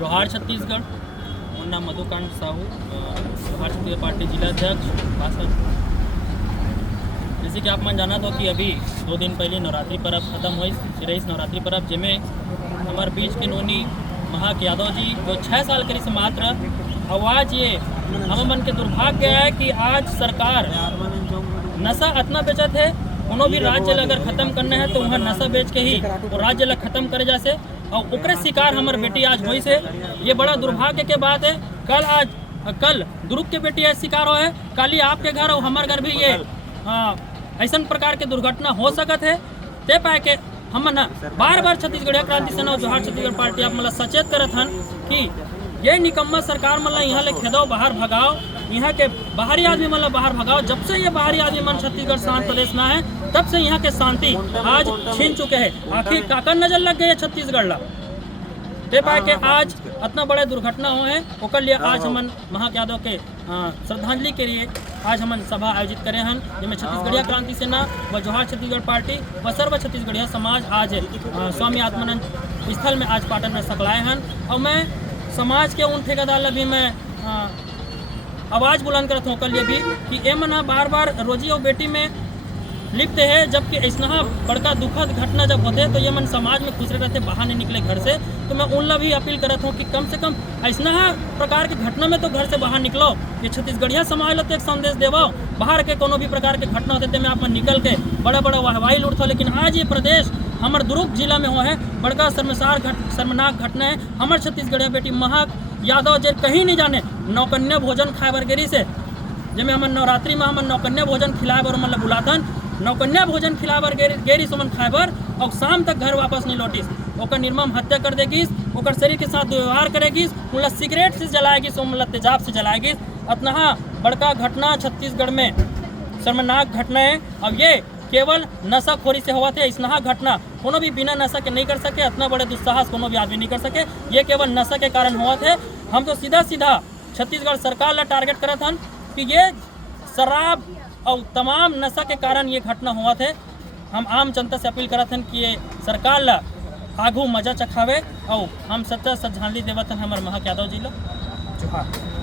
जोहार छत्तीसगढ़। मुन्ना मधुकांत साहू, जोहार छत्तीसगढ़ पार्टी जिलाध्यक्ष बासठ। जैसे कि आप मन जाना तो कि अभी 2 दिन पहले नवरात्रि पर्व खत्म हुई, सिरईस नवरात्रि पर्व, जिसमें हमारे बीच के नोनी महक यादव जी जो 6 साल के लिए मात्र आवाज़ ये हम मन के दुर्भाग्य है कि आज सरकार नशा इतना बेचत है। कोनो भी राज्य ला अगर खत्म करना है तो वहाँ नशा बेच के ही वो राज्य ला खत्म करे जैसे, और ओकरे शिकार हमारे बेटी आज हुई से। ये बड़ा दुर्भाग्य के बात है। कल दुर्ग के बेटी ऐसे शिकार हो है, कल ही आपके घर और हमारे घर भी ये ऐसा प्रकार के दुर्घटना हो सकत है। ते पाए के हम ना बार बार छत्तीसगढ़ क्रांति सेना और जोहार छत्तीसगढ़ पार्टी आप मतलब सचेत करत हन कि ये निकम्मा सरकार मतलब यहाँ ले खेदो बाहर भगाओ, यहाँ के बाहरी आदमी मतलब बाहर भगाओ। जब से ये बाहरी आदमी मन छत्तीसगढ़ शांत प्रदेश ना है तब से यहाँ के शांति आज छीन चुके हैं। आखिर काकर नजर लग गई है छत्तीसगढ़ ला, ते पाए के आज इतना बड़े दुर्घटना हुए हैं। ओकर लिए आज हमन महक यादव के श्रद्धांजलि के लिए आज हमन सभा आयोजित करे हैं, जिसमें छत्तीसगढ़िया क्रांति सेना व जोहार छत्तीसगढ़ पार्टी व सर्व छत्तीसगढ़िया समाज आज स्वामी आत्मानंद स्थल में आज पाटन में सकलाए हैं। और मैं समाज के उन ठेकेदार ला भी मैं आवाज़ बुलंद करत हूँ कल ये भी कि ए मना बार बार रोजी और बेटी में लिप्त है, जबकि ऐसा बड़का दुखद घटना जब होते तो ये मन समाज में खुश रहते, बाहर नहीं निकले घर से। तो मैं उन ला भी अपील करता हूँ कि कम से कम ऐसा प्रकार की घटना में तो घर से बाहर निकलो। ये छत्तीसगढ़िया समाज ला तो एक संदेश देवो, बाहर के कोनो भी प्रकार के घटना होते में आप निकल के बड़ा बड़ा वाहवाही लूटते हो। लेकिन आज ये प्रदेश हमारे दुर्ग जिला में हो है बड़का शर्मनाक घटना है। हमारे छत्तीसगढ़िया बेटी महक यादव जे कहीं नहीं जाने नौकन्या भोजन खाए बर गेरी से, जिसमें हमारे नवरात्रि में हमारे नौकन्या भोजन खिलाए बर मतलब बुलाथन, नौकन्या भोजन खिलाए बर गेरी सुमन खाए बर और शाम तक घर वापस नहीं लौटिस। ओकर निर्मम हत्या कर देगिस, ओकर शरीर के साथ दुर्व्यवहार करेगिस, मतलब सिगरेट से जलाएगिस, मतलब तेजाब से जलाएगिस। इतना बड़का घटना छत्तीसगढ़ में शर्मनाक घटना है। अब ये केवल नशाखोरी से हुआ थे। इतना घटना कोनो भी बिना नशा के नहीं कर सके, इतना बड़े दुस्साहस कोनो भी आदमी नहीं कर सके। ये केवल नशा के कारण हुआ थे। हम तो सीधा छत्तीसगढ़ सरकार ला टारगेट करत हन कि ये शराब और तमाम नशा के कारण ये घटना हुआ थे। हम आम जनता से अपील करत हन कि ये सरकार ला आगू मजा चखावे और हम सच्चा श्रद्धांजलि देवत हन हमारे महक यादव जी ला। जोहार।